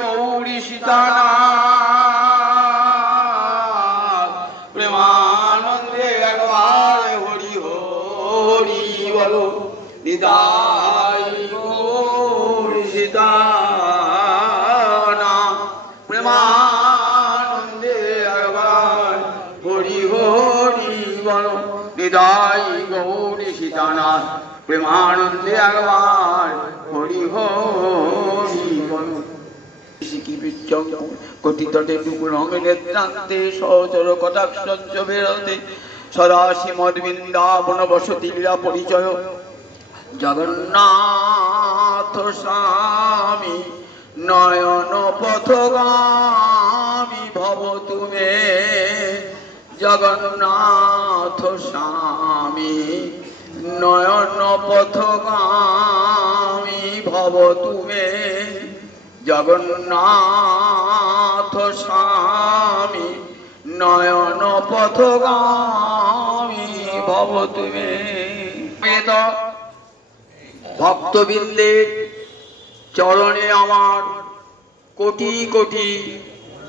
গৌরী সীতানাথ প্রেমানন্দে একবার হরি হরি বলো। নিতাই গৌরী সীতানাথ প্রেমানন্দে একবার হরি হরি বলো। নিতাই গৌরী সীতানাথ প্রেমানন্দে একবার হরি হরি বলো। কটিতটে টুকুরঙ্গে নেত্রান্তে সহচর কটাক্ষ বেরোতে সদা শ্রীমদ বৃন্দাবন বসতি লীলা পরিচয়। জগন্নাথ স্বামী নয়ন পথগামী ভব তুমে। জগন্নাথ স্বামী নয়ন পথগামী ভব তুমে। জগন্নাথ স্বামী নয়ন পথগামী ভব তুমে। ভক্তবৃন্দের চরণে আমার কোটি কোটি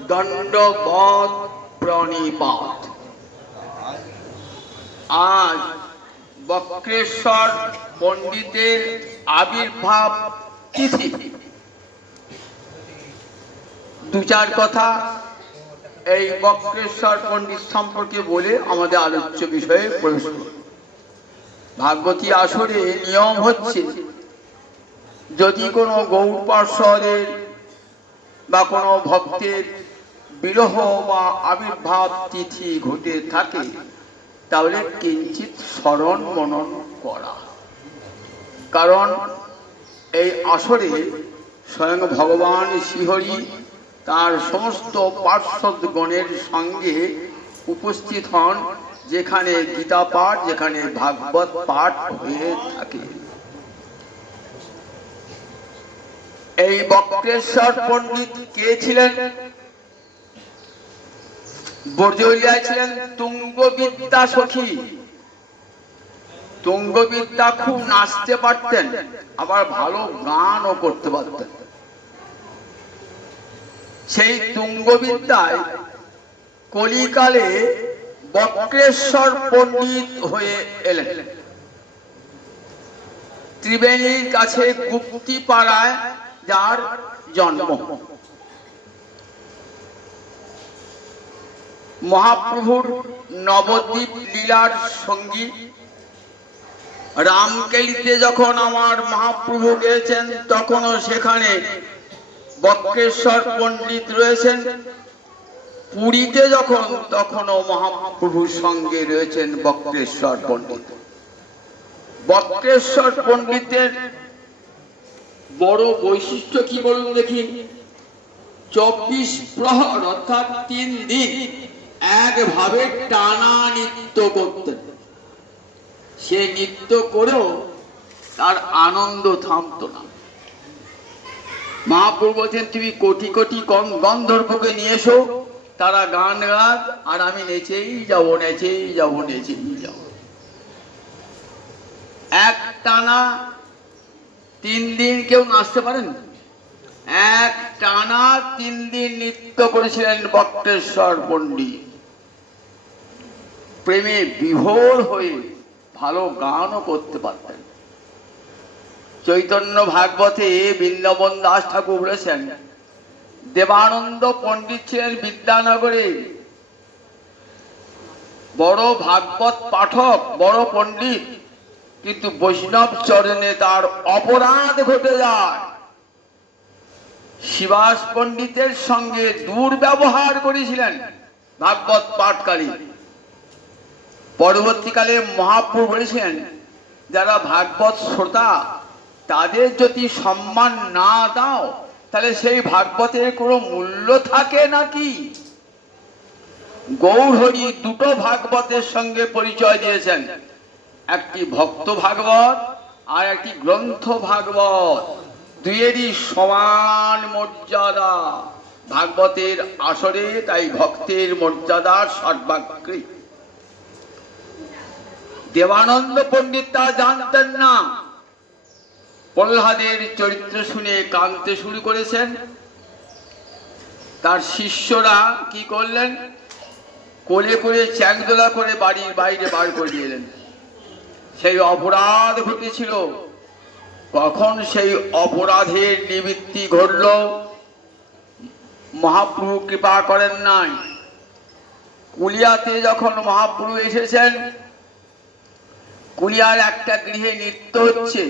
দণ্ডবৎ প্রণিপাত। আজ বক্রেশ্বর পণ্ডিতের আবির্ভাব তিথি। দু চার কথা এই বক্রেশ্বর পণ্ডিত সম্পর্কে বলে আমাদের আলোচ্য বিষয়ে প্রবেশ করব। ভাগবতী আসরে নিয়ম হচ্ছে, যদি কোনো গৌর পার্ষদের বা কোনো ভক্তের বিরহ বা আবির্ভাব তিথি ঘটে থাকে তাহলে কিঞ্চিত স্মরণ মনন করা। কারণ এই আসরে স্বয়ং ভগবান শ্রীহরি তার সমস্ত পার্ষদগণের সঙ্গে উপস্থিত হন, যেখানে গীতা পাঠ, যেখানে ভাগবত পাঠ হয়ে থাকে। এই বক্রেশ্বর পণ্ডিত কে ছিলেন? বর্জলিয়ায় ছিলেন তুঙ্গবিদ্যা সখী। তুঙ্গবিদ্যা খুব নাচতে পারতেন, আবার ভালো গানও করতে পারতেন। সেই তুঙ্গবিদ্যায় কলিকালে বক্রেশ্বর পণ্ডিত হয়ে এলেন। ত্রিবেণীর কাছে গুপ্তিপাড়ায় যার জন্ম। মহাপ্রভুর নবদ্বীপ লীলার সঙ্গী রামকেলিতে যখন আমার মহাপ্রভু গিয়েছেন তখনও সেখানে বক্রেশ্বর পণ্ডিত রয়েছেন। পুরীতে যখন তখনও মহাপ্রভুর সঙ্গে রয়েছেন বক্রেশ্বর পণ্ডিত। বক্রেশ্বর পণ্ডিতের বড় বৈশিষ্ট্য কি বলুন দেখি? 24 প্রহর অর্থাৎ 3 দিন একভাবে টানা নৃত্য করতেন। সে নৃত্য করেও তার আনন্দ থামতো না। মহাপ্রভু বলছেন, তুমি কোটি কোটি গন্ধর্বকে নিয়ে এসো, তারা গান গাক, আর আমি নেচেই যাব, নেচেই যাব, নেচেই যাব। এক টানা 3 দিন কেউ নাচতে পারেন? এক টানা 3 দিন নৃত্য করেছিলেন বক্রেশ্বর পণ্ডিত। প্রেমে বিভোর হয়ে ভালো গানও করতে পারতেন। চৈতন্য ভাগবতে বৃন্দাবন দাস ঠাকুর বলেছেন, দেবানন্দ পণ্ডিত ছিলেন বিদ্যানগরে, বড় ভাগবত পাঠক, বড় পণ্ডিত, কিন্তু বৈষ্ণব চরণে তার অপরাধ ঘটে যায়। শিবাস পণ্ডিতের সঙ্গে দুর্ব্যবহার করেছিলেন ভাগবত পাঠকারী। পরবর্তীকালে মহাপ্রভু বলেছেন, যারা ভাগবত শ্রোতা তাদের যদি সম্মান না দাও তাহলে সেই ভাগবতের কোনো মূল্য থাকে নাকি? গৌরহরি দুটো ভাগবতের সঙ্গে পরিচয় দিয়েছেন, একটি ভক্ত ভাগবত আর একটি গ্রন্থ ভাগবত। দুয়েরই সমান মর্যাদা। ভাগবতের আসরে তাই ভক্তের মর্যাদার সর্বাগ্রে। দেবানন্দ পণ্ডিত তা জানতেন না। প্রহ্লাদের চরিত্র শুনে কাঁদতে শুরু করেছেন। তার শিষ্যরা কি করলেন, কোলে করে চ্যাংদোলা করে বাড়ির বাইরে বার করে দিলেন। সেই অপরাধ ঘটেছিল। কখন সেই অপরাধের নিবৃত্তি ঘটল, মহাপ্রভু কৃপা করেন নাই। কুলিয়াতে যখন মহাপ্রভু এসেছেন, কুলিয়ার একটা গৃহে নৃত্য হচ্ছে।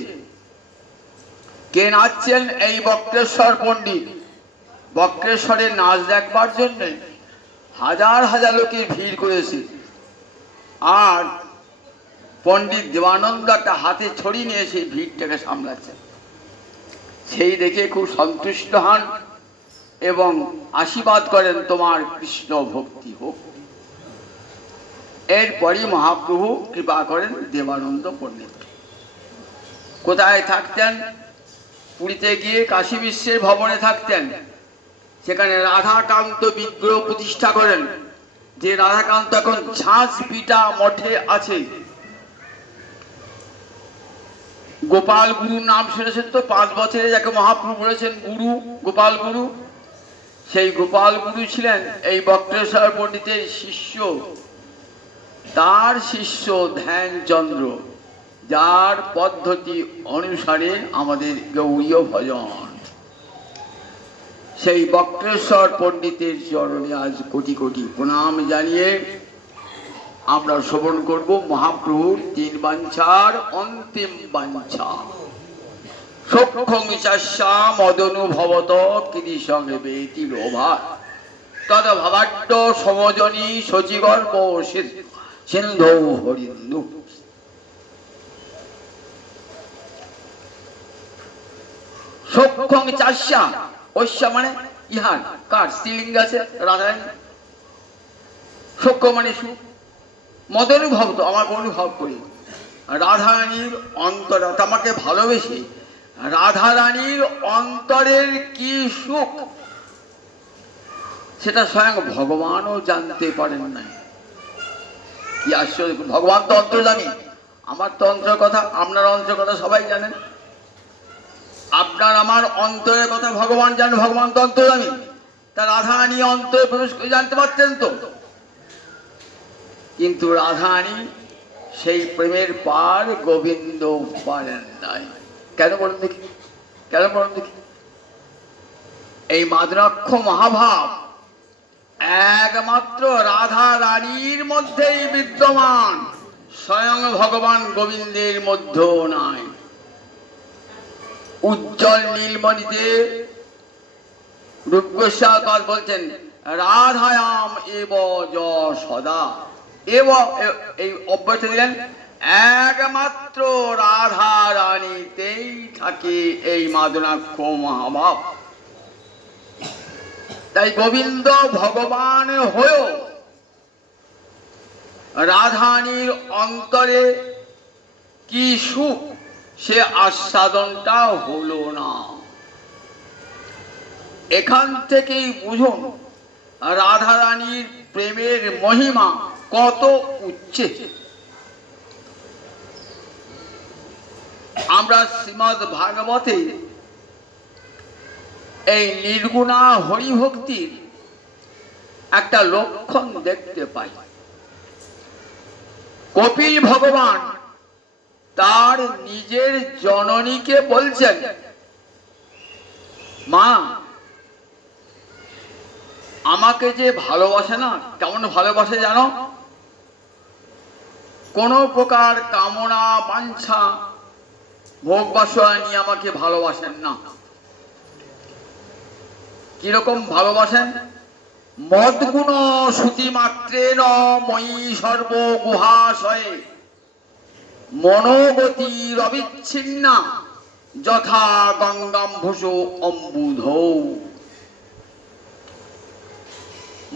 কে নাচছেন? এই বক্রেশ্বর পণ্ডিত। বক্রেশ্বরে নাচ দেখবার জন্য হাজার হাজার লোকের ভিড় করেছে। আর পণ্ডিত দেবানন্দ একটা হাতে ছড়ি নিয়ে সেই ভিড়টাকে সামলাচ্ছেন। সেই দেখে খুব সন্তুষ্ট হন এবং আশীর্বাদ করেন, তোমার কৃষ্ণ ভক্তি হোক। এরপরই মহাপ্রভু কৃপা করেন দেবানন্দ পণ্ডিত। কোথায় থাকতেন? পুরীতে গিয়ে কাশী বিশ্বের ভবনে থাকতেন। সেখানে রাধাকান্ত বিগ্রহ প্রতিষ্ঠা করেন। যে রাধাকান্ত এখন ঝাঁসপিটা মঠে আছে। গোপাল গুরু নাম শুনেছেন তো? 5 বছরে যাকে মহাপ্রভু বলেছেন গুরু, গোপাল গুরু। সেই গোপাল গুরু ছিলেন এই বক্রেশ্বর পণ্ডিতের শিষ্য। তার শিষ্য ধ্যানচন্দ্র, যার পদ্ধতি অনুসারে আমাদের গৌড়ীয় ভজন। সেই বক্রেশ্বর পণ্ডিতের চরণে আজ কোটি কোটি প্রণাম জানিয়ে আমরা শ্রবণ করব মহাপ্রভুর 3 বাঞ্ছার অন্তিম বাঞ্ছা। সক্ষং চাস্যা মদনুভবত কৃতিসঙ্গে বেতি লোভা তদ ভাবাড্ড সমজনী শচিগর্ভ সিন্ধৌ হরিন্দু। সক্ষং চাস্যা, ঐশ্যা মানে ইহার, কার? স্ত্রীলিঙ্গ আছে, রাধারানী। সক্ষ মানে সুখ। মদনুভবত, আমার অনুভব করি। রাধারানীর অন্তর, আমাকে ভালোবেসে রাধারানীর অন্তরের কি সুখ, সেটা স্বয়ং ভগবানও জানতে পারেন নাই। কি আশ্চর্য! ভগবান তো অন্তর্যামী। আমার তো অন্তরের কথা, আপনার অন্তরের কথা সবাই জানেন। আপনার আমার অন্তরের কথা ভগবান জানেন, ভগবান তো অন্তর্যামী। তা রাধারানী অন্তরে প্রবেশ করে জানতে পারতেন তো। কিন্তু রাধারানী সেই প্রেমের পার গোবিন্দ পারেন নাই। কেন বলুন দেখি? কেন বলুন দেখি? এই মাদনাক্ষ মহাভাব একমাত্র রাধা রানীর মধ্যেই বিদ্যমান, স্বয়ং ভগবান গোবিন্দের মধ্যেও নাই। উজ্জ্বল নীলমণিতে রূপগোস্বামী বলছেন, রাধায়াম এব য সদা। এব এই অব্যর্থ দিলেন, একমাত্র রাধা রানীতেই থাকে এই মাদনাক্ষ মহাভাব। তাই গোবিন্দ ভগবান হয়েও রাধারানীর অন্তরে কি সুখ, সে আস্বাদনটা হলো না। এখান থেকেই বুঝুন রাধারানীর প্রেমের মহিমা কত উচ্চে। আমরা শ্রীমদ্ ভাগবতে এই নির্গুণা হরিভক্তির একটা লক্ষণ দেখতে পাই। কপিল ভগবান তার নিজের জননীকে বলছেন, মা, আমাকে যে ভালোবাসে না, কেমন ভালোবাসে জানো? কোন প্রকার কামনা বাঞ্ছা ভোগ বাসনা নিয়ে আমাকে ভালোবাসেন না। কিরকম ভালোবাসেন? মদ্গুণ শ্রুতি মাত্রেণ ময়ী সর্ব গুহাশয়ে মনোগতির অবিচ্ছিন্না যথা গঙ্গাম্ভুষ অম্বুধৌ।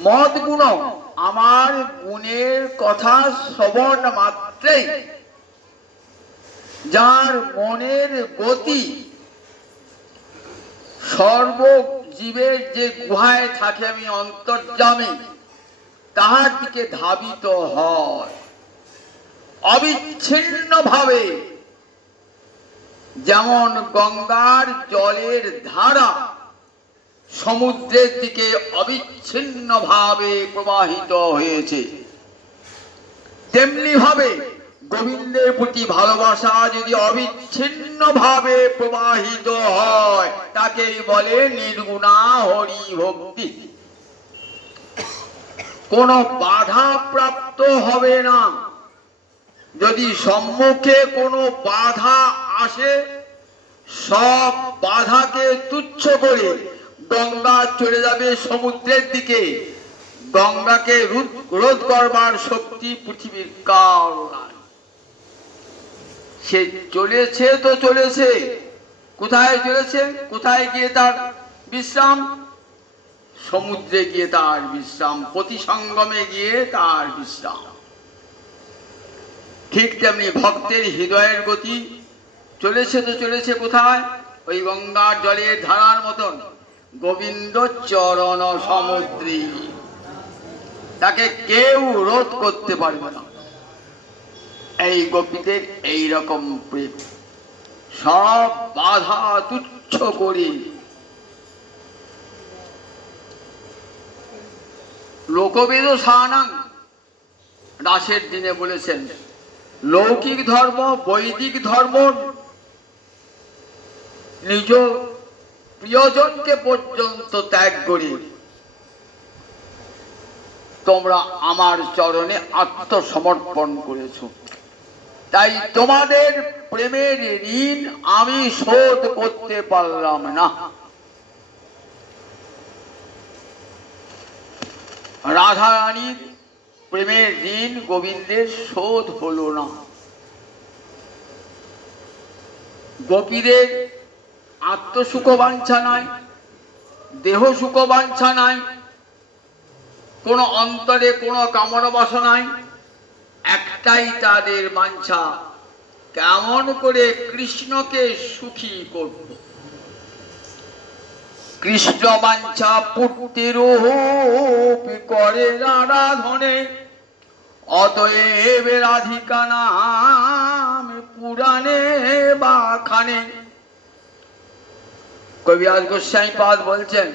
মদ্গুণ, আমার গুণের কথা শ্রবণ মাত্রেই যার মনের গতি সর্বজীবের যে গুহায় থাকে আমি অন্তর্যামী, তাহার দিকে ধাবিত হয়। অবিচ্ছিন্ন ভাবে যেমন গঙ্গার জলের ধারা সমুদ্রের দিকে অবিচ্ছিন্ন ভাবে প্রবাহিত হয়েছে, তেমনি ভাবে গোবিন্দের প্রতি ভালোবাসা যদি অবিচ্ছিন্ন ভাবে প্রবাহিত হয় তাকেই বলে নির্গুণা হরি ভক্তি। কোনো বাধা প্রাপ্ত হবে না। যদি সম্মুখে কোনো বাধা আসে, সব বাধাকে তুচ্ছ করে গঙ্গা চলে যাবে সমুদ্রের দিকে। গঙ্গাকে রোধ করবার শক্তি পৃথিবীর কারো নাই। সে চলেছে তো চলেছে, কোথায় চলেছে? কোথায় গিয়ে তার বিশ্রাম? সমুদ্রে গিয়ে তার বিশ্রাম, প্রতিসঙ্গমে গিয়ে তার বিশ্রাম। ঠিক তেমনি ভক্তের হৃদয়ের গতি চলেছে তো চলেছে কোথায়? ওই গঙ্গার জলের ধারার মতন গোবিন্দ চরণ সমুদ্রী। তাকে কেউ রোধ করতে পারবে না। এই গোপীদের এই রকম প্রেম, সব বাধা তুচ্ছ করে লোকবেদ সানাং রাসের দিনে বলেছেন, লৌকিক ধর্ম বৈদিক ধর্ম নিজ প্রিয়জনকে পর্যন্ত ত্যাগ করে তোমরা আমার চরণে আত্মসমর্পণ করেছ। তাই তোমাদের প্রেমের ঋণ আমি শোধ করতে পারলাম না। রাধা রানীর প্রেমের ঋণ গোবিন্দের শোধ হলো না। গোপীদের আত্মসুখ বাঞ্ছা নাই, দেহ সুখ বাঞ্ছা নাই, কোন অন্তরে কোনো কামনা বাসনা নাই। একটাই তাদের বাঞ্ছা, কেমন করে কৃষ্ণকে সুখী করব। কৃষ্ণ বাঞ্ছা পুত্রের করে আরাধনে, অতএব রাধিকা নাম পুরাণে বা খানে। কবিরাজ গোস্বামী পাদ বলছেন,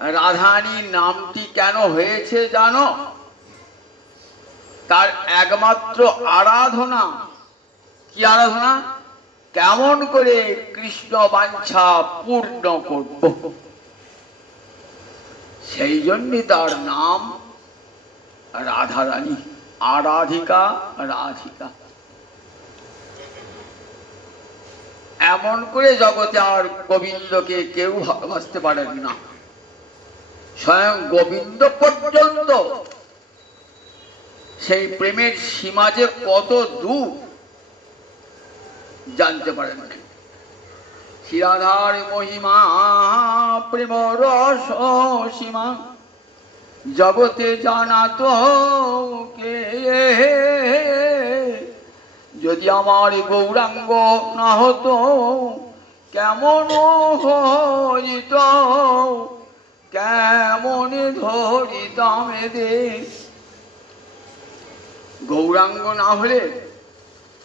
রাধারানীর নামটি কেন হয়েছে জানো? তার একমাত্র আরাধনা। কি আরাধনা? কেমন করে কৃষ্ণ বাঞ্ছা পূর্ণ করব। সেই জন্যই তার নাম রাধারানী, আরাধিকা রাধিকা। এমন করে জগতে আর গোবিন্দকে কেউ ভালোবাসতে পারেন না। স্বয়ং গোবিন্দ পর্যন্ত সেই প্রেমের সীমা যে কত দূর জানতে পারেন না। শ্রীরাধার মহিমা প্রেম রস সীমা জগতে জানা তো কে। যদি আমার গৌরাঙ্গ না হতো কেমন হইত, কেমন ধরিতাম এদের। গৌরাঙ্গ না হলে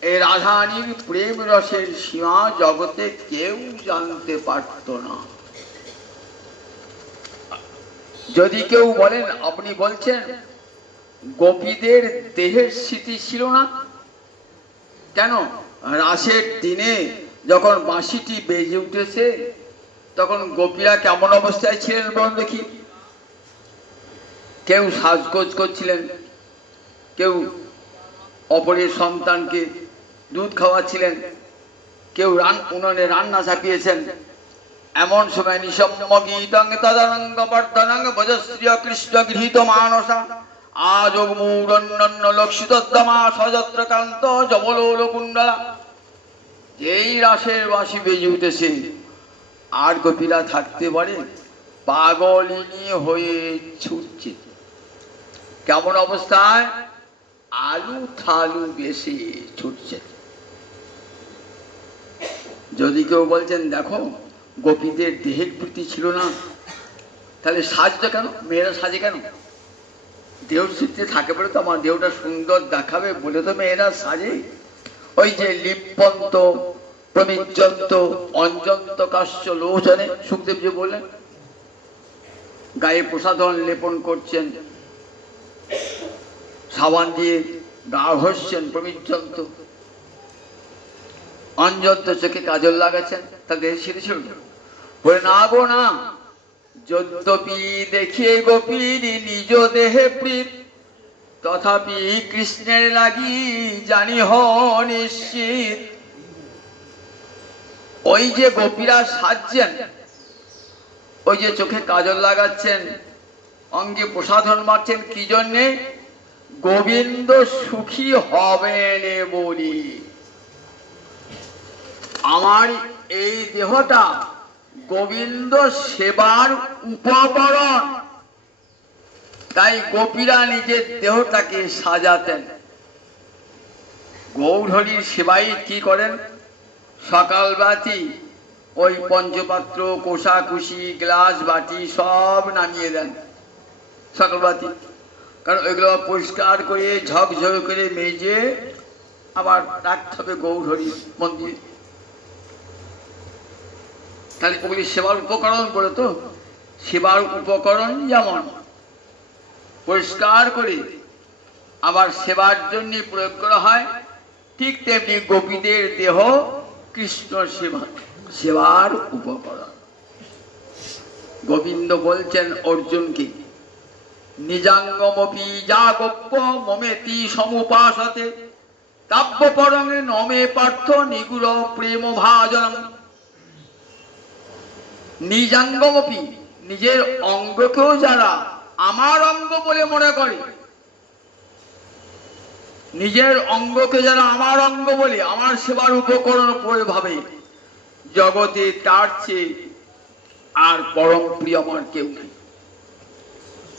এই রাধারানীর প্রেম রসের সীমা জগতে কেউ জানতে পারত না। যদি কেউ বলেন, আপনি বলছেন গোপীদের দেহের স্মৃতি ছিল না কেন? রাসের দিনে যখন বাঁশিটি বেজে উঠেছে তখন গোপীরা কেমন অবস্থায় ছিলেন বলুন দেখি? কেউ সাজগোজ করছিলেন, কেউ অপরের সন্তানকে দুধ খাওয়াচ্ছিলেন, কেউ উনুনে রান্না চাপিয়েছেন। এমন সময় নিঃসম্ম গীতং তদনঙ্গ বর্ধনং ভজশ্রিয় কৃষ্ণ গৃহীত মানসা আযোগ মূরণ্য লক্ষিতদ্দমা সযত্রকান্ত জবলোল কুণ্ডলা। যেই রাসের বাঁশি বেজে উঠেছে আর গোপীরা থাকতে পারে? পাগলিনী হয়ে ছুটছে। কেমন অবস্থায়? আলু থালু বেশি ছুটছে। যদি কেউ বলছেন দেখো গোপীদের দেহের প্রীতি ছিল না, তাহলে সাজটা কেন? মেয়েরা সাজে কেন? দেহর স্মৃতি থাকে বলে তো, আমার দেহটা সুন্দর দেখাবে বলে তো মেয়েরা সাজে। ওই যে লিপন্ত প্রমিজ্জন্ত অঞ্জন্ত কাশ্য লোচনে, সুখদেবজি বললেন। গায়ে প্রসাধন লেপন করছেন, সাবান দিয়ে গা ঘষছেন প্রমিজ্জন্ত, অঞ্জন্ত চোখে কাজল লাগাচ্ছেন। তাদের ছিল বলে, না গো না, যদ্যপি দেখিয়ে গোপীর নিজ দেহে প্রীত, তথাপি কৃষ্ণের লাগি জানি হ নিশ্চিত। ওই যে গোপীরা সাজছেন, ওই যে চোখে কাজল লাগাচ্ছেন, অঙ্গে প্রসাধন মারছেন, কি জন্যে? গোবিন্দ সুখী হবেন বলি। আমার এই দেহটা গোবিন্দ সেবার উপকরণ, তাই গোপীরা নিজের দেহটাকে সাজাতেন। গৌরহরির সেবাই কি করেন? সকাল বাতি ওই পঞ্চপাত্র, কোষাকুষি, গ্লাস বাটি সব নামিয়ে দেন সকাল বাতি, কারণ ওইগুলো পরিষ্কার করে ঝকঝক করে মেজে আবার রাখতে হবে গৌরহরি মন্দির। তাহলে ওগুলি সেবার উপকরণ বলে, তো সেবার উপকরণ যেমন পরিষ্কার করে আবার সেবার জন্য প্রয়োগ করা হয়, ঠিক তেমনি গোপীদের দেহ কৃষ্ণ সেবার উপকরণ। গোবিন্দ বলছেন অর্জুনকে, নিজাঙ্গমপি যা গোপ্য মমেতি সমুপাসতে, কাব্য পরমে নমে পার্থ নিগুড় প্রেম ভাজনম। নিজাঙ্গমপি, নিজের অঙ্গকেও যারা আমার অঙ্গ বলে মনে করে, নিজের অঙ্গকে যারা আমার অঙ্গ বলে, আমার সেবার উপকরণ করে ভাবে, জগতে তার চেয়ে আর পরম প্রিয় আমার কেউ নেই।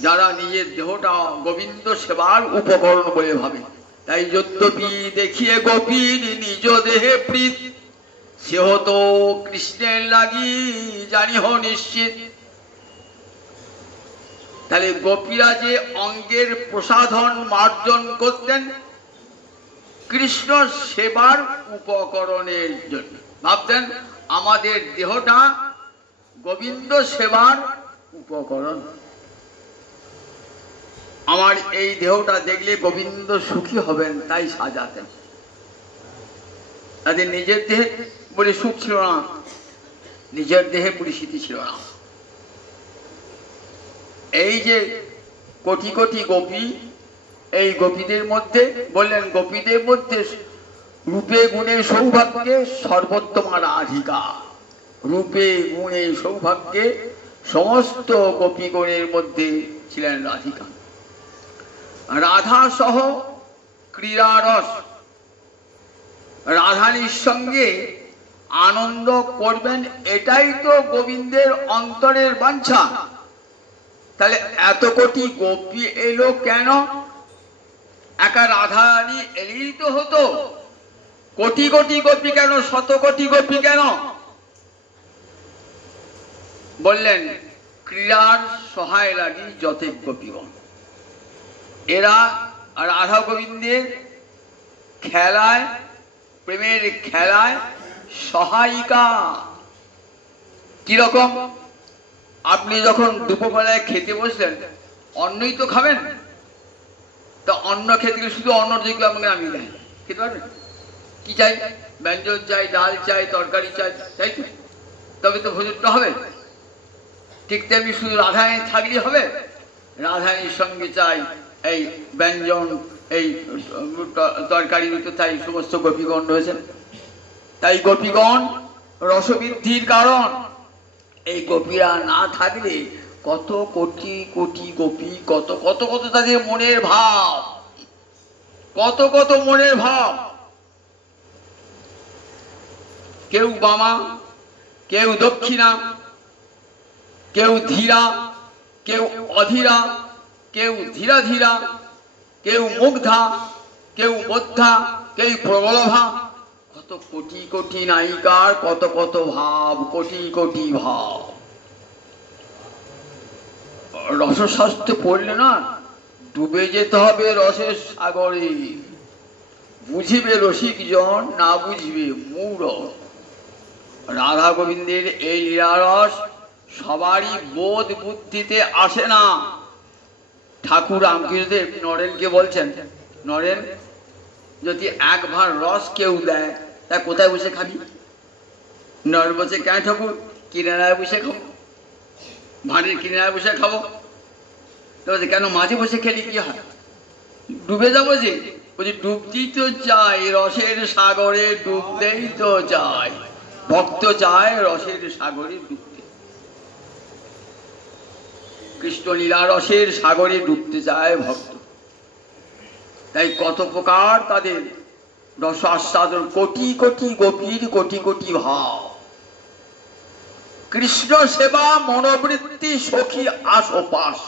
যারা নিজের দেহটা গোবিন্দ সেবার উপকরণ বলে ভাবে, তাই যদ্যপি দেখিয়ে গোপীর নিজ দেহে প্রীত, সে হতো কৃষ্ণের লাগি জানিহ নিশ্চিত। তাহলে গোপীরা যে অঙ্গের প্রসাধন মার্জন করতেন কৃষ্ণ সেবার উপকরণের জন্য, ভাবতেন আমাদের দেহটা গোবিন্দ সেবার উপকরণ। আমার এই দেহটা দেখলে গোবিন্দ সুখী হবেন, তাই সাজাতেন। তাদের নিজের দেহে বলে সুখ ছিল না, নিজের দেহে পরিস্থিতি ছিল না। এই যে কোটি কোটি গোপী, এই গোপীদের মধ্যে বললেন, গোপীদের মধ্যে রূপে গুণে সৌভাগ্যে সর্বোত্তমা রাধিকা। রূপে গুণে সৌভাগ্যে সমস্ত গোপীগণের মধ্যে ছিলেন রাধিকা। রাধা সহ ক্রীড়ারস, রাধানীর সঙ্গে আনন্দ করবেন, এটাই তো গোবিন্দের অন্তরের বাঞ্ছা। তাহলে এত কোটি গোপী এলো কেন? একা রাধারানী এলেই তো হতো, কোটি কোটি গোপী কেন, শত কোটি গোপী কেন? বললেন ক্রীড়ার সহায় লাগি যতেক গোপীগণ। এরা রাধা গোবিন্দের খেলায়, প্রেমের খেলায় সহায়িকা। কিরকম? আপনি যখন দুপুরবেলায় খেতে বসলেন, অন্নই তো খাবেন, তা অন্ন খেতে গেলে শুধু অন্ন যেগুলো আমাকে নামিয়ে দেয়, খেতে পারবেন? কি চাই? ব্যঞ্জন চাই, ডাল চাই, তরকারি চাই, তাই তো? তবে তো ভোজনটা হবে। ঠিক তেমনি শুধু রাধারানী থাকলেই হবে? রাধারানীর সঙ্গে চাই এই ব্যঞ্জন, এই তরকারি, তো তাই সমস্ত গোপীগণ রয়েছেন। তাই গোপীগণ রসবৃদ্ধির কারণ। এই গোপীরা না থাকলে কত কোটি কোটি গোপী, কত কত কত তাদের মনের ভাব, কত কত মনের ভাব। কেউ বামা, কেউ দক্ষিণা, কেউ ধীরা, কেউ অধীরা, কেউ ধীরা ধীরা, কেউ মুগ্ধা, কেউ বদ্ধা, কেউ প্রগলভা। কত কোটি কোটি নায়িকার কত কত ভাব, কোটি কোটি ভাব। রসশাস্ত্র পড়লে না ডুবে যেতে হবে রসের সাগরে। বুঝিবে রসিক জন, না বুঝিবে মূঢ়। রাধা গোবিন্দের এই লীলারস সবারই বোধ বুদ্ধিতে আসে না। ঠাকুর রামকৃষ্ণদেব নরেনকে বলছেন, নরেন, যদি এক ভাঁড় রস কেউ দেয় তা কোথায় বসে খাবি? নরেন বলছে, কেন ঠাকুর, কিনারায় বসে খাবো, ভাঁড়ের কিনারায় বসে খাবো। তো বলছে, কেন মাঝে বসে খেলে কি হয়? ডুবে যাবো যে। বলছি, ডুবতেই তো চাই, রসের সাগরে ডুবতেই তো চাই। ভক্ত চায় রসের সাগরে ডুবতে, কৃষ্ণ লীলা রসের সাগরে ডুবতে চায় ভক্ত। তাই কত প্রকার তাদের রস আস্বাদন, কোটি কোটি গোপীর কোটি কোটি ভাব। কৃষ্ণ সেবা মনোবৃত্তি সখী আস ও পাশ।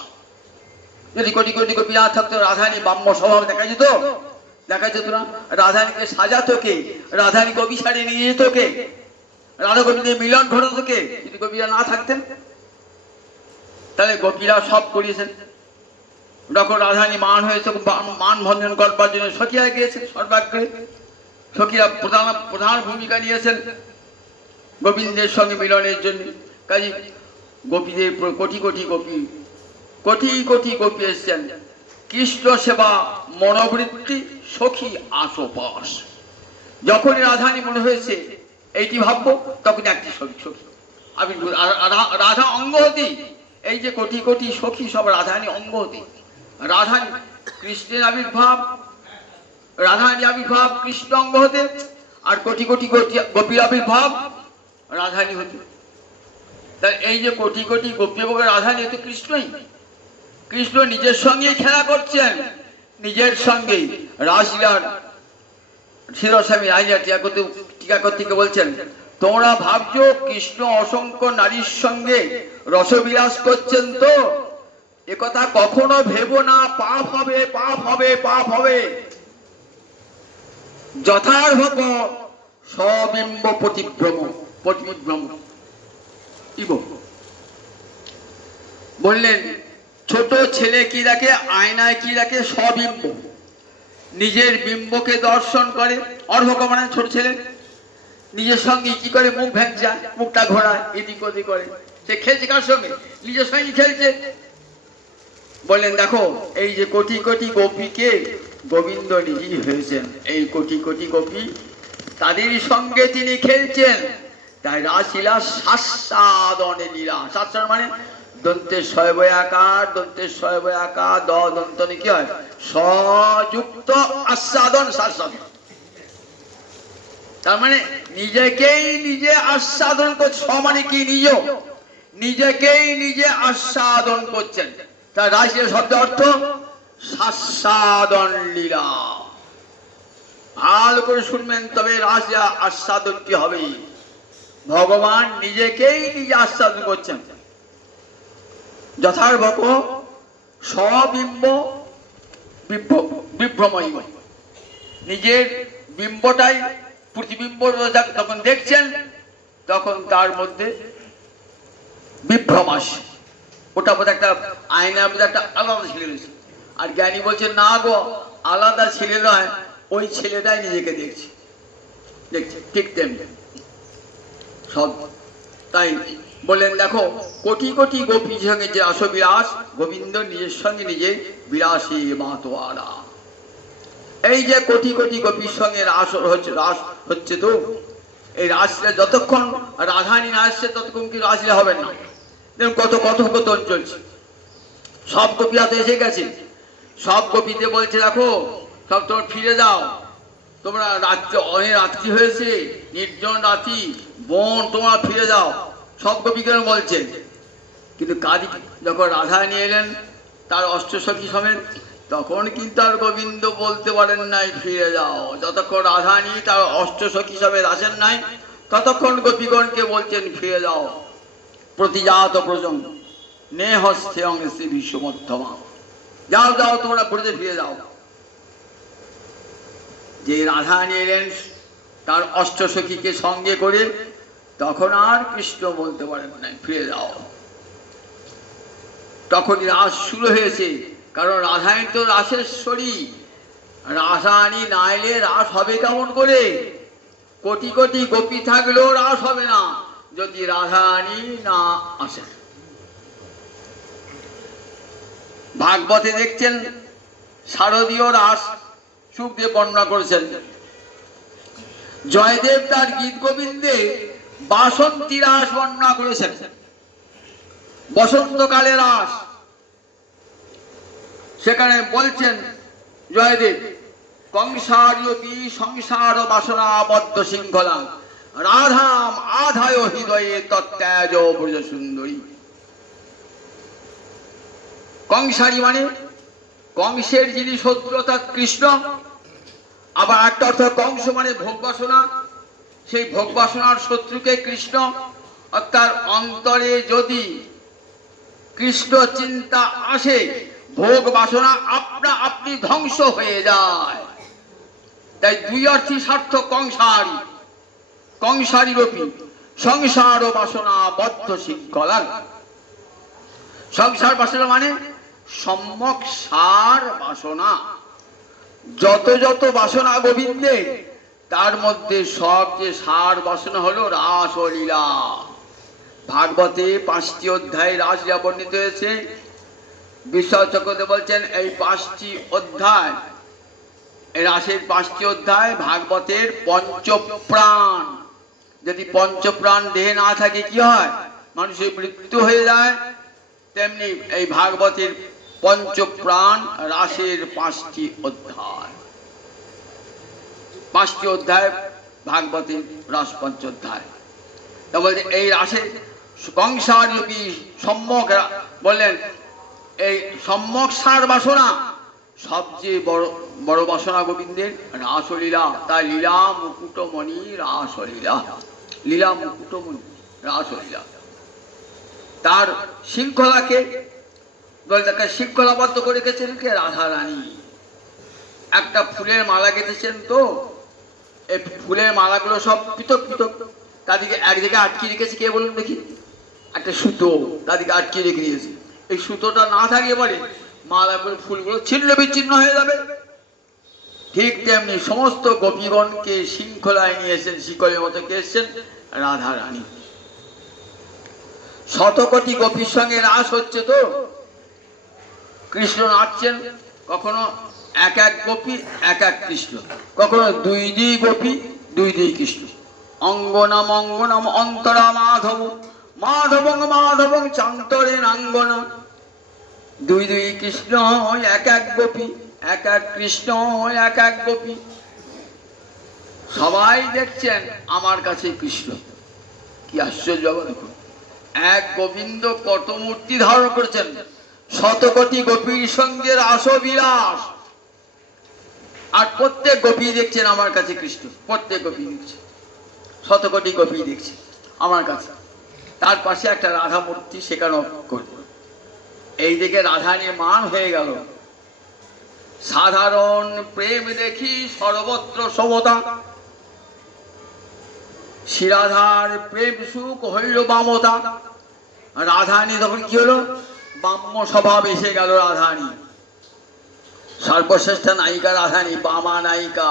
যদি কোটি কোটি গোপী না থাকতো, রাধারানী ব্রাহ্ম স্বভাব দেখা যেত? দেখা যেত না। রাধারানীকে সাজাতো কে? রাধারানীকে অভিসারে নিয়ে যেত কে? রাধা গোবিন্দের মিলন ঘটাতো কে? যদি গোপীরা না থাকতেন, তাহলে গোপীরা সব করিয়েছেন। যখন রাধারানী মান হয়েছে, মান ভঞ্জন করবার জন্য সখীরা গিয়েছেন সর্বাগ্রে। সখীরা প্রধান ভূমিকা নিয়েছেন গোবিন্দের সঙ্গে মিলনের জন্য। কাজে গোপীদের কোটি কোটি গোপী, কোটি কোটি গোপী এসছেন। কৃষ্ণ সেবা মনোবৃত্তি সখী আশোপাস। যখনই রাধারানী মনে হয়েছে এইটি ভাববো, তখন একটি সখী সখী আমি রাধা অঙ্গহতি। এই যে কোটি কোটি সখী সব রাধারানী অঙ্গহতি। রাধারানী কৃষ্ণের আবির্ভাব, রাধারানী আবির্ভাব কৃষ্ণ অঙ্গ হতে, আর কোটি কোটি গোপীর আবির্ভাব রাধারানী হতে। তাই এই যে কোটি কোটি গোপী এবং রাধারানী, তো কৃষ্ণই। কৃষ্ণ নিজের সঙ্গেই খেলা করছেন, নিজের সঙ্গেই রাসলীলার শিরস্বামী রাজা টিকাকর্তীকে বলছেন, তোমরা ভাবছো কৃষ্ণ অসংখ্য নারীর সঙ্গে রসবিলাস করছেন, তো একথা কখনো ভেবো না। পাপ হবে, পাপ হবে, পাপ হবে। যথার্থ স্ববিম্ব প্রতিবিভ্রম। বললেন, ছোট ছেলে কি দেখে, আয়নায় কি দেখে? স্ববিম্ব, নিজের বিম্বকে দর্শন করে। অর্ভক মানে ছোট ছেলে নিজের সঙ্গে কি করে? মুখ ভেঙচায়, মুখটা ঘোরায়, এদিক ওদিক করে। সে খেলছে কার সঙ্গে? নিজের সঙ্গে খেলছে। বললেন, দেখো এই যে কোটি কোটি গোপীকে গোবিন্দ নিজেই হয়েছেন। এই কোটি কোটি গোপী, তাদের সঙ্গে তিনি খেলছেন। তাই রাসলীলা শাস্বাদনে লীলা। শাস্ত্র মানে দন্তের শয়বয় আকার, দন্তের শয়বয় আকার, দ দন্তনে কি হয়? সযুক্ত আস্বাদন, শাস্বাদন। তার মানে নিজেকেই নিজে আস্বাদন করছে। মানে কি? নিজ, নিজেকেই নিজে আস্বাদন করছেন। তার রাসলীলা শব্দ অর্থ শাস্বাদন লীলা। ভালো করে শুনবেন, তবে রাসলীলা আস্বাদন কি হবে। ভগবান নিজেকেই নিজে আস্বাদন করছেন। যথার্থ স্ববিম্ব বিভ্রমই। নিজের বিম্বটাই প্রতিবিম্ব যখন দেখছেন, তখন তার মধ্যে বিভ্রম আসে। ওটা বোধ একটা আয়না, বোধ একটা আলাদা ছেলে রয়েছে। আর জ্ঞানী বলছে, না গো, আলাদা ছেলে নয়, ওই ছেলেটাই নিজেকে দেখছে। ঠিক তেমনি সব। তাই বললেন, দেখো কোটি কোটি গোপীর সঙ্গে যে রাসবিলাস, গোবিন্দ নিজের সঙ্গে নিজে বিলাসী মাতোয়ারা। এই যে কোটি কোটি গোপীর সঙ্গে রাস হচ্ছে, তো এই রাসলীলা যতক্ষণ রাধারানী না আসছে, ততক্ষণ কি রাসলীলা হবে না? কত কথোপকথন চলছে। সব গোপীরা তো এসে গেছে। সব গোপীতে বলছে, দেখো সব তোমরা ফিরে যাও, তোমরা রাত্রি, অনেক রাত্রি হয়েছে, নির্জন রাত্রি, বোন, তোমরা ফিরে যাও। সব গোপীকে বলছেন। কিন্তু কাজী যখন রাধারানী এলেন তার অষ্টসখী সমেত, তখন কিন্তু আর গোবিন্দ বলতে পারেন নাই ফিরে যাও। যতক্ষণ রাধারানী তার অষ্টসখী সমেত আসেন নাই, ততক্ষণ গোপীগণকে বলছেন ফিরে যাও। প্রতিজাত প্রজম নে হস্তে অংশে বিশ্বমধ্যমা, যাও যাও, তোমরা ব্রজে ফিরে যাও। যে রাধারানী এলেন তার অষ্টসখীকে সঙ্গে করে, তখন আর কৃষ্ণ বলতে পারেন না ফিরে যাও। তখনই রাস শুরু হয়েছে। কারণ রাধারানী তো রাসেশ্বরী। রাধারানী না এলে রাস হবে কেমন করে? কোটি কোটি গোপী থাকলেও রাস হবে না যদি রাধারানী না আসে। ভাগবতে দেখছেন শারদীয় রাস সুখদেব বর্ণনা করেছেন। জয়দেব তার গীত গোবিন্দে বাসন্তী রাস বর্ণনা করেছেন, বসন্তকালে রাস। সেখানে বলছেন জয়দেব, কংসারী সংসার বাসনা বদ্ধ শৃঙ্খলা রাধাম আধায় হৃদয়ে তত্ত্যাজ ব্রজ সুন্দরী। কংসারী মানে কংসের যিনি শত্রু অর্থাৎ কৃষ্ণ। আবার একটা অর্থ কংস মানে ভোগ বাসনা, সেই ভোগ বাসনার শত্রুকে কৃষ্ণ। অর্থাৎ অন্তরে যদি কৃষ্ণ চিন্তা আসে ভোগ বাসনা আপনা আপনি ধ্বংস হয়ে যায়। তাই দুই অর্থই সার্থক কংসারী, কংসারী রূপী সংসার বাসনা বদ্ধ শৃঙ্খলা। সংসার বাসনা মানে সম্যক সার বাসনা। যত যত বাসনা গোবিন্দে তার মধ্যে সবচেয়ে সার বাসনা হলো রাস ও লীলা। ভাগবতে 5টি অধ্যায় রাসলীলা বর্ণিত হয়েছে। বিশ্বনাথ চক্রবর্তী বলছেন এই 5টি অধ্যায়, এই রাসের 5টি অধ্যায় ভাগবতের পঞ্চপ্রাণ। যদি পঞ্চপ্রাণ দেহে না থাকে কি হয়? মানুষের মৃত্যু হয়ে যায়। তেমনি এই ভাগবতের পঞ্চপ্রাণ রাসের 5টি অধ্যায়। 5টি অধ্যায় ভাগবতের রাস পঞ্চ অধ্যায়। তা বলছে এই রাসের কংসারী সম্যক বললেন এই সম্যক সার বাসনা সবচেয়ে বড় বড় বাসনা গোবিন্দের রাসলীলা। তাই লীলা মুকুটমণি রাসলীলা, লীলা মুকুটমণি রাসলীলা। তার শৃঙ্খলাকে তাকে শৃঙ্খলাবদ্ধ করে রেখেছেন কে? রাধারানী। একটা ফুলের মালা গেঁথেছেন, তো এই ফুলের মালাগুলো সব পৃথক পৃথক, তাদেরকে এক জায়গায় আটকে রেখেছে কে বলুন দেখি? একটা সুতো তাদেরকে আটকে রেখে দিয়েছে। এই সুতোটা না থাকলে পরে মালাগুলো ফুলগুলো ছিন্ন বিচ্ছিন্ন হয়ে যাবে। ঠিক তেমনি সমস্ত গোপীগণকে শৃঙ্খলায় নিয়ে এসেছেন, শিকলের মতো কে এসেছেন? রাধারানী। শতকোটি গোপীর সঙ্গে রাস হচ্ছে, তো কৃষ্ণ নাচছেন। কখনো এক এক গোপী এক এক কৃষ্ণ, কখনো দুই দুই গোপী দুই দুই কৃষ্ণ। অঙ্গনাম অঙ্গনাম অন্তরা মাধব মাধবং মাধবং চান্তরে নাঙ্গনা। দুই দুই কৃষ্ণ এক এক গোপী, এক এক কৃষ্ণ এক এক গোপী। সবাই দেখছেন আমার কাছে কৃষ্ণ। কি আশ্চর্য দেখুন, এক গোবিন্দ কত মূর্তি ধারণ করেছেন, শতকোটি গোপীর সঙ্গে রাসবিলাস। আর প্রত্যেক গোপী দেখছেন আমার কাছে কৃষ্ণ, প্রত্যেক গোপী দেখছে, শতকোটি গোপী দেখছে আমার কাছে। তার পাশে একটা রাধা মূর্তি সেখানে করবে। এই দিকে রাধারানীর মান হয়ে গেল। সাধারণ প্রেম দেখি সর্বত্র সমতা, শ্রীরাধার প্রেম সুখ হইল বামতা। রাধারানী তখন কি হলো? বাম্য স্বভাব এসে গেল রাধারানী। সর্বশ্রেষ্ঠ নায়িকা রাধারানী, বামা নায়িকা।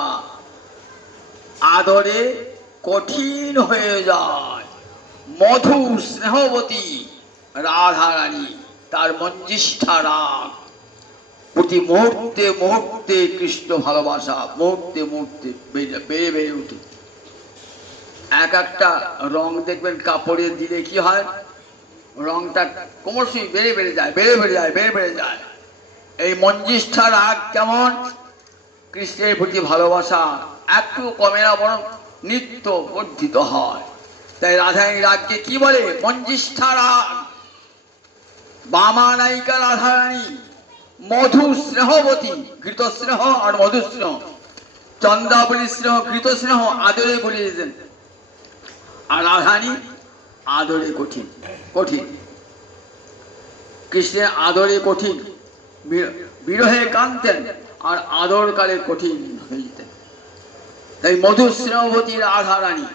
আদরে কঠিন হয়ে যায়, মধু স্নেহবতী রাধারানী। তার মঞ্জিষ্ঠা রাগ, প্রতি মুহূর্তে মুহূর্তে কৃষ্ণ ভালোবাসা, মুহূর্তে মুহূর্তে বেড়ে বেড়ে উঠে। এক একটা রং দেখবেন কাপড়ে দিলে কি হয়, রংটা ক্রমশই বেড়ে বেড়ে যায়, বেড়ে বেড়ে যায়, বেড়ে বেড়ে যায়। এই মঞ্জিষ্ঠা রাগ কেমন? কৃষ্ণের প্রতি ভালোবাসা একটু কমে না, বরং নিত্য বর্ধিত হয়। তাই রাধারানী রাগকে কি বলে? মঞ্জিষ্ঠা রাগ। বামা নায়িকা রাধারানী মধু স্নেহবতী, ঘৃত স্নেহ আর মধু স্নেহ, চন্দ্রাবলী স্নেহ, ঘৃত স্নেহ আদরে বলে দিতেন। আর রাধারানী আদরে কঠিন, কঠিন। কৃষ্ণের আদরে কঠিন, বিরহে কাঁদতেন আর আদর কালে কঠিন হয়ে যেতেন। তাই মধু স্নেহবতী রাধারানী।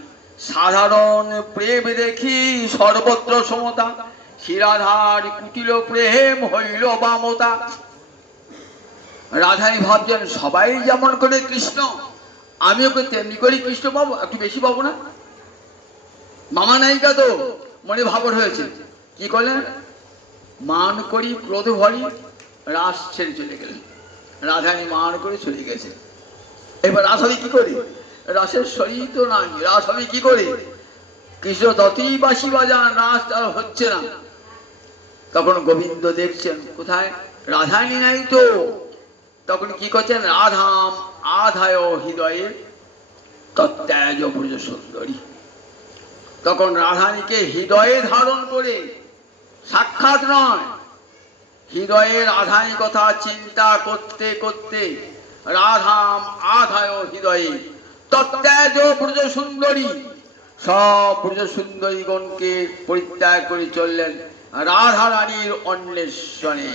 সাধারণ প্রেম দেখি সর্বত্র সমতা, শ্রীরাধার কুটিল প্রেম হইল বামতা। রাধারানী ভাবছেন সবাই যেমন করে কৃষ্ণ, আমি ওকে তেমনি করি কৃষ্ণ পাবো, একটু বেশি পাবো না? মামা নায়িকা তো মনে ভাবর হয়েছে, কি করলেন? মান করি ক্রোধ ভরি রাস ছেড়ে চলে গেলেন। রাধারানী মান করে চলে গেছে। এবার রাস হবে কি করে? রাসের শরীর তো নাই, রাস হবে কি করে? কৃষ্ণ ততই বাঁশি বাজান, রাস তার হচ্ছে না। তখন গোবিন্দ দেখছেন কোথায়? রাধারানী নাই তো। তখন কি করছেন? রাধাম আধায় হৃদয়ে তত্ত্যাজ ব্রজ সুন্দরী। তখন রাধারানীকে হৃদয়ে ধারণ করে, সাক্ষাৎ নয়, হৃদয়ে রাধারানীর কথা চিন্তা করতে করতে রাধাম আধায় হৃদয়ে তত্ত্যাজ ব্রজ সুন্দরী, সব ব্রজ সুন্দরীগণকে পরিত্যাগ করে চললেন রাধারানীর অন্বেষণে।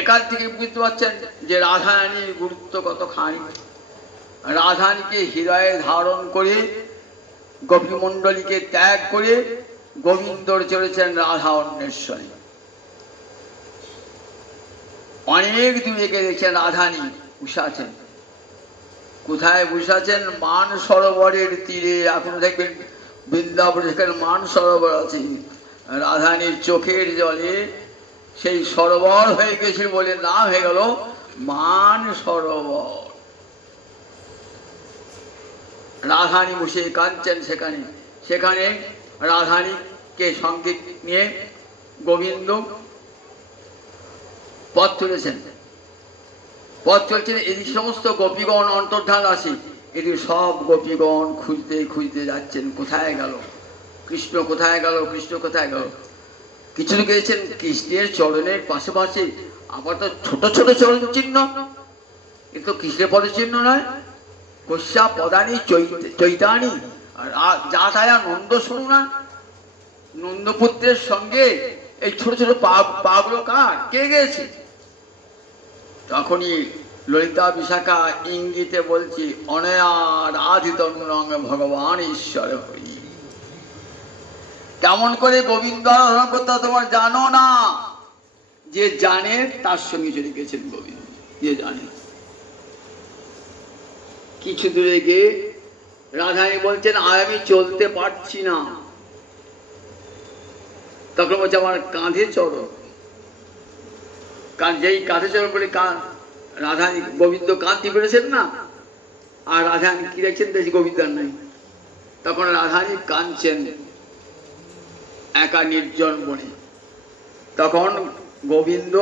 এখান থেকে বুঝতে পারছেন যে রাধারানীর গুরুত্ব কতখানি। রাধারানীকে হৃদয়ে ধারণ করে গোপীমণ্ডলীকে ত্যাগ করে গোবিন্দর চলেছেন রাধা অন্বেষণে। অনেক দূরে গিয়ে দেখছেন রাধারানী বসে আছেন। কোথায় বসে আছেন? মান সরোবরের তীরে। এখন দেখবেন বৃন্দাবন সেখানে মান সরোবর আছে। রাধারানীর চোখের জলে সেই সরোবর হয়ে গেছে বলে নাম হয়ে গেল মান সরোবর। রাধারানী বসে কাঁদছেন সেখানে। সেখানে রাধারানীকে সঙ্গে নিয়ে গোবিন্দ পথ চলেছেন। পথ চলছেন, এদিকে সমস্ত গোপীগণ অন্তর্ধান আসে। এদিকে সব গোপীগণ খুঁজতে খুঁজতে যাচ্ছেন, কোথায় গেল কৃষ্ণ, কোথায় গেল কৃষ্ণ, কোথায় গেল। কিছু গেছেন কৃষ্ণের চরণের পাশে পাশে, আবার তো ছোট ছোট চরণ চিহ্ন, কিন্তু কৃষ্ণের পদ চিহ্ন নয়। কশ্যা পদানি চৈতানি যা তায়া নন্দ শুনু না। নন্দপুত্রের সঙ্গে এই ছোট ছোট পাগুলো কার? কে গেছে? তখনই ললিতা বিশাখা ইঙ্গিতে বলছি, অনয়া রাধিত ভগবান ঈশ্বর হই। তেমন করে গোবিন্দ আরাধনা করতে তোমার জানো না। যে জানে তার সঙ্গে চলে গেছেন গোবিন্দ। যে জানে, কিছু দূরে গিয়ে রাধারানী বলছেন আমি চলতে পারছি না। তখন বলছে আমার কাঁধে চড়ো। যেই কাঁধে চড়ো বলে রাধারানী গোবিন্দ কাঁদতে পেরেছেন না। আর রাধারানী কি দেখছেন? বেশি গোবিন্দ নাই। তখন রাধারানী কাঁদছেন একা নির্জন বনে। তখন গোবিন্দ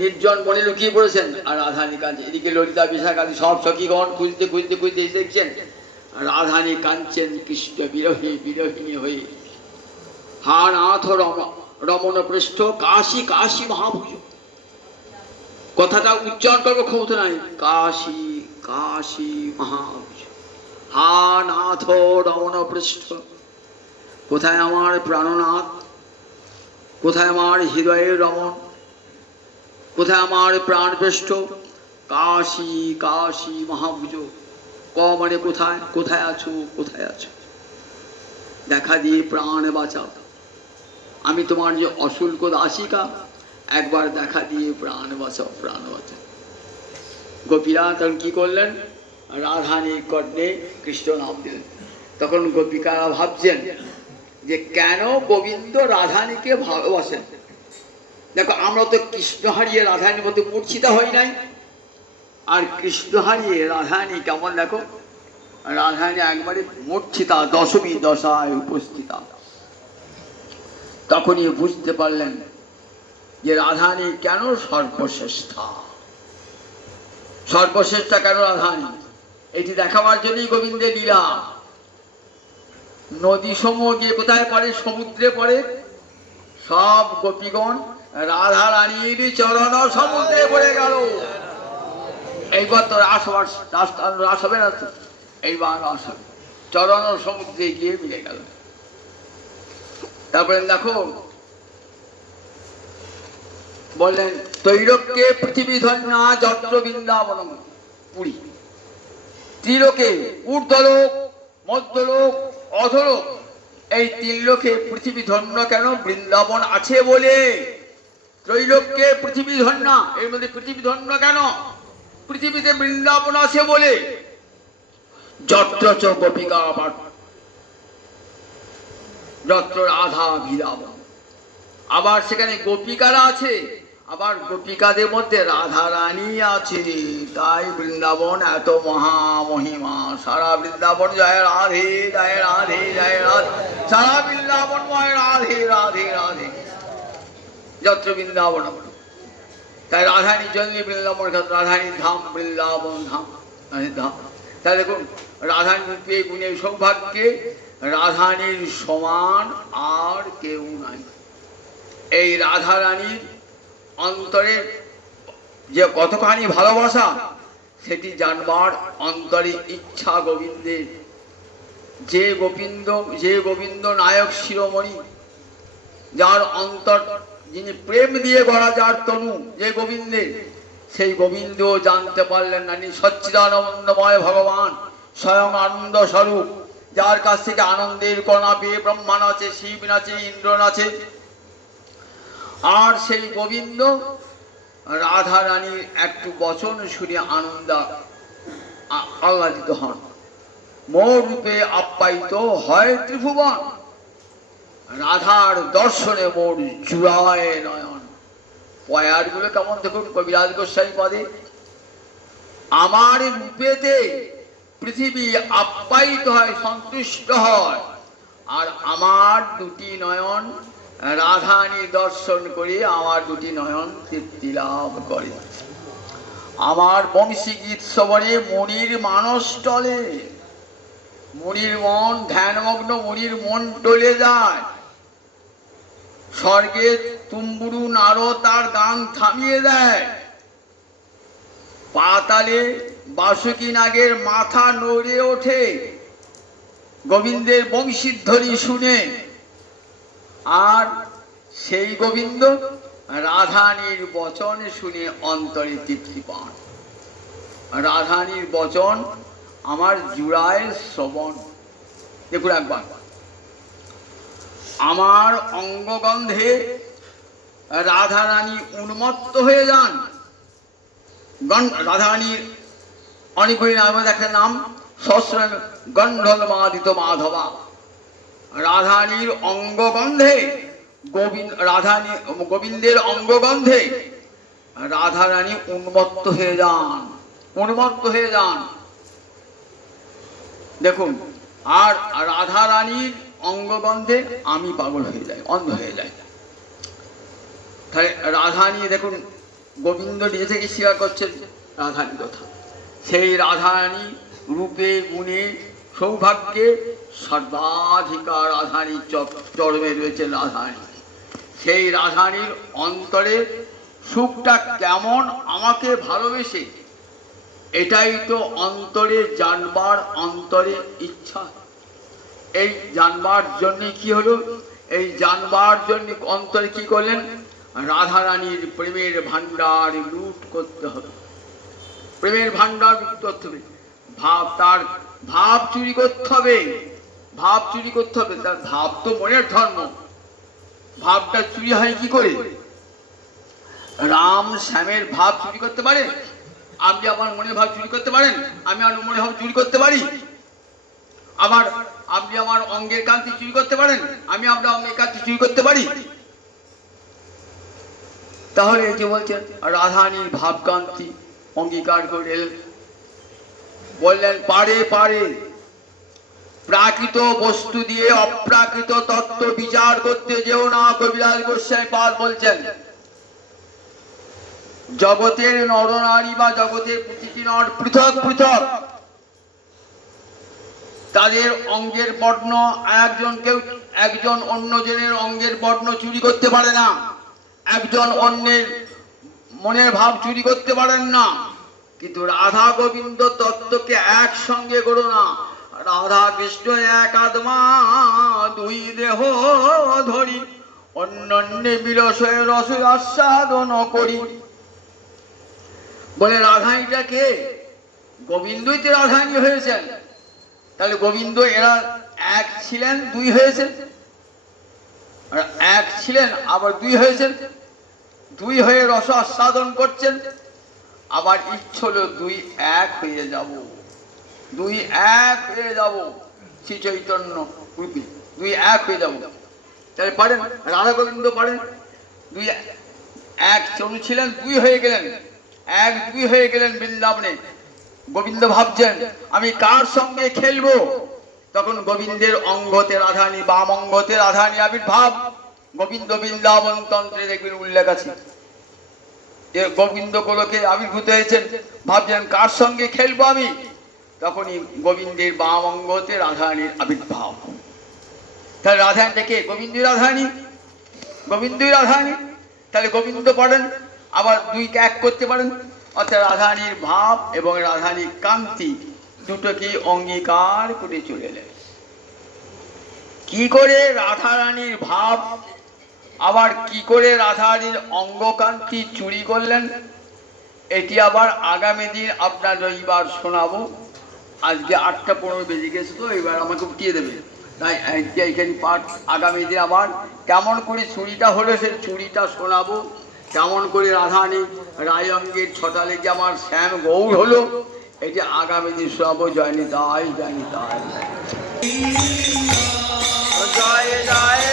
নির্জন বনে লুকিয়ে পড়েছেন আর রাধারানী কাঁদছে। এদিকে ললিতা বিশাখাদি সব সখীগণ খুঁজতে খুঁজতে খুঁজতে এসে দেখছেন রাধারানী কাঁদছেন কৃষ্ণ বিরহী বিরহিনী হয়ে। হা নাথ রমণ পৃষ্ঠ কাশী কাশী মহাভুজ। কথাটা উচ্চারণ করবো ক্ষমতা নাই। কাশী কাশী মহাভুজ। হা নাথ রমণ পৃষ্ঠ। কোথায় আমার প্রাণনাথ? কোথায় আমার হৃদয়ের রমণ? কোথায় আমার প্রাণপৃষ্ঠ? কাশী কাশী মহাভুজ। ক মানে কোথায়? কোথায় আছো? কোথায় আছো? দেখা দিয়ে প্রাণ বাঁচাও। আমি তোমার যে অশুল্ক দাসিকা, একবার দেখা দিয়ে প্রাণ বাঁচাও, প্রাণ বাঁচাও। গোপীরা তখন কি করলেন? রাধারানীর কর্ণে কৃষ্ণ নাম দিলেন। তখন গোপিকারা ভাবছেন যে কেন গোবিন্দ রাধারানীকে ভালোবাসেন। দেখো, আমরা তো কৃষ্ণ হারিয়ে রাধারানীর মধ্যে মূর্ছিতা হই নাই। আর কৃষ্ণ হারিয়ে রাধারানী কেমন দেখো, রাধারানী একবারে মূর্ছিতা, দশমী দশায় উপস্থিতা। তখনই বুঝতে পারলেন যে রাধারানী কেন সর্বশ্রেষ্ঠা। সর্বশ্রেষ্ঠা কেন রাধারানী, এটি দেখাবার জন্যই গোবিন্দের লীলা। নদী সমূহ গিয়ে কোথায় পড়ে? সমুদ্রে পড়ে। সব গোপীগণ রাধারানীর চরণ সমুদ্রে পড়ে গেল। এইবার তো রাস হবে না তো, এইবার রাস হবে। চরণ সমুদ্রে গিয়ে মিলে গেল। তারপরে দেখো বললেন তৈরক্যে পৃথিবী ধন্যা যত্র বৃন্দাবন পুরী। ত্রিলোকে ঊর্ধ্বলোক, মধ্যলোক, অধলোক, এই তিন লোকে পৃথিবী ধন্য কেন? বৃন্দাবন আছে বলে। ত্রৈলোক্যে পৃথিবী ধন্য, এর মধ্যে পৃথিবী ধন্য কেন? পৃথিবীতে বৃন্দাবন আছে বলে যত্র চ গোপিকা যত্র রাধা বৃন্দাবন, আবার সেখানে গোপিকারা আছে, আবার গোপিকাদের মধ্যে রাধা রানী আছে। তাই বৃন্দাবন এত মহামহিমা। সারা বৃন্দাবন জয় রাধে জয় রাধে জয় রাধে, সারা বৃন্দাবন ময় রাধে রাধে রাধে যত্র বৃন্দাবন। তাই রাধানী জন্য বৃন্দাবন, রাধানী ধাম বৃন্দাবন ধাম ধাম। তাই দেখুন রাধানী রূপে গুণে সৌভাগ্যে রাধানীর সমান আর কেউ নাই। এই রাধা রানীর অন্তরে যে কতখানি ভালোবাসা সেটি জানবার অন্তরে ইচ্ছা গোবিন্দের। যে গোবিন্দ নায়ক শিরোমণি, যার অন্তর, যিনি প্রেম দিয়ে গড়া যার তনু, যে গোবিন্দের, সেই গোবিন্দ জানতে পারলেন না। সচ্চিদানন্দময় ভগবান স্বয়ং আনন্দ স্বরূপ, যার কাছ থেকে আনন্দের কণা পেয়ে ব্রহ্মা নাচে, শিব নাচে, ইন্দ্র নাচে। আর সেই গোবিন্দ রাধা রানীর একটু বচন শুনে আহ্লাদিত হন। মোর রূপে আপ্যায়িত হয় ত্রিভুবন, রাধার দর্শনে মোর জুড়ায় নয়ন। পয়ার গুলো কেমন দেখুন কবিরাজ গোস্বামী পদে, আমার রূপেতে পৃথিবী আপ্যায়িত হয়, সন্তুষ্ট হয়, আর আমার দুটি নয়ন রাধানী দর্শন করে আমার দুটি নয়ন তৃপ্তি লাভ করে। আমার বংশী গীত শ্রবণে মনির মানস টলে, মনির মন ধ্যানমগ্ন, মনির মন টলে যায়। স্বর্গে তুম্বুরু নারো তার গান থামিয়ে দেয়, পাতালে বাসুকি নাগের মাথা নড়ে ওঠে গোবিন্দের বংশীধ্বনি শুনে। আর সেই গোবিন্দ রাধানীর বচন শুনে অন্তরে তৃপ্তি পান। রাধানীর বচন আমার জুড়ায় শ্রবণ। দেখুন একবার, আমার অঙ্গগন্ধে রাধারানী উন্মত্ত হয়ে যান। রাধারানীর অনেকগুলি নামের একটা নাম সহস্র গন্ধর্মাদিত মাধবা। রাধানীর অঙ্গগন্ধে গোবিন্দের অঙ্গগন্ধে রাধারানী উন্মত্ত হয়ে যান, উন্মত্ত হয়ে যান। দেখুন, আর রাধারানীর অঙ্গগন্ধে আমি পাগল হয়ে যাই, অন্ধ হয়ে যাই। তাহলে রাধানী দেখুন, গোবিন্দ নিজে থেকে স্বীকার করছেন রাধানী কথা। সেই রাধারানী রূপে গুণে সৌভাগ্যে সর্বাধিকার রাধানী চরমে রয়েছে রাধানী। সেই রাধানীর অন্তরে সুখটা কেমন আমাকে ভালোবেসে, এটাই তো অন্তরে জানবার অন্তরে ইচ্ছা। এই জানবার জন্য কি হলো, এই জানবার জন্য অন্তরে কি করলেন, রাধারানীর প্রেমের ভান্ডার লুট করতে হবে। প্রেমের ভান্ডার লুট করতে হবে, তার ভাব চুরি করতে হবে, ভাব চুরি করতে হবে। তার ভাব তো মনের ধর্ম, ভাবটা চুরি হয় কি করে? রাম শ্যামের ভাব চুরি করতে পারে? আপনি আমার মনের ভাব চুরি করতে পারেন? আমি আমার মনের ভাব চুরি করতে পারি? আবার আপনি আমার অঙ্গের কান্তি চুরি করতে পারেন? আমি আপনার অঙ্গের কান্তি চুরি করতে পারি? তাহলে এই যে বলছেন রাধানীর ভাবকান্তি অঙ্গীকার করে বললেন, পারে পারে প্রাকৃত বস্তু দিয়ে অপ্রাকৃত তত্ত্ব বিচার করতে যেও না। কবিরাজ গোস্বামী পাদ বলছেন, জগতের নরনারী বা জগতের প্রতিটি নর পৃথক পৃথক, তাদের অঙ্গের বর্ণ একজন অন্য জনের অঙ্গের বর্ণ চুরি করতে পারে না, একজন অন্যের মনের ভাব চুরি করতে পারেন না। কিন্তু রাধা গোবিন্দ তত্ত্বকে একসঙ্গে করো না। রাধা কৃষ্ণ এক আত্মা, দুই দেহ ধরি, অন্যান্য বিরসে রস আস্বাদন করি। বলে রাধানীটা কে? গোবিন্দই তো রাধানী হয়েছেন। তাহলে গোবিন্দ এরা এক ছিলেন, দুই হয়েছেন, এক ছিলেন আবার দুই হয়েছেন, দুই হয়ে রস আস্বাদন করছেন। আবার ইচ্ছে হলো দুই এক হয়ে যাব, দুই এক হয়ে যাব। শ্রী চৈতন্য রূপী দুই এক হয়ে যাব। তাহলে পারেন? রাধা গোবিন্দ পারেন? দুই এক ছিলেন, দুই হয়ে গেলেন, এক দুই হয়ে গেলেন বৃন্দাবনে। গোবিন্দ ভাবছেন আমি কার সঙ্গে খেলবো? তখন গোবিন্দের অঙ্গতে রাধারানী, বাম অঙ্গতে রাধারানী আবির্ভাব। গোবিন্দ বৃন্দাবন তন্ত্রে দেখবেন উল্লেখ আছে, গোবিন্দ গোলকে আবির্ভূত হয়েছেন, ভাবছেন কার সঙ্গে খেলবো আমি? তখনই গোবিন্দের বাম অঙ্গতে রাধারানীর আবির্ভাব। তাহলে রাধারানী দেখে গোবিন্দের রাধারানী, গোবিন্দই রাধারানী। তাহলে গোবিন্দ পড়েন, আবার দুইকে এক করতে পারেন, অর্থাৎ রাধারানীর ভাব এবং রাধারানীর কান্তি দুটোকে অঙ্গীকার করে চলে এলেন। কি করে রাধারানীর ভাব আবার কি করে রাধারানীর অঙ্গকান্তি চুরি করলেন, এটি আবার আগামী দিন আপনার রবিবার শোনাবো। আজকে 8:15 বেজে গেছে, তো এবার আমাকে উঠিয়ে দেবে, তাই এইখানে পাঠ। আগামী দিন আবার কেমন করে চুরিটা হলো সেই চুরিটা শোনাবো, কেমন করে রাধারানী রায় অঙ্গের ছটা লেগে আমার শ্যাম গৌর হলো, এটি আগামী দিন শোনাবো। জয় নিতাই, জয় নিতাই, জয় জয়।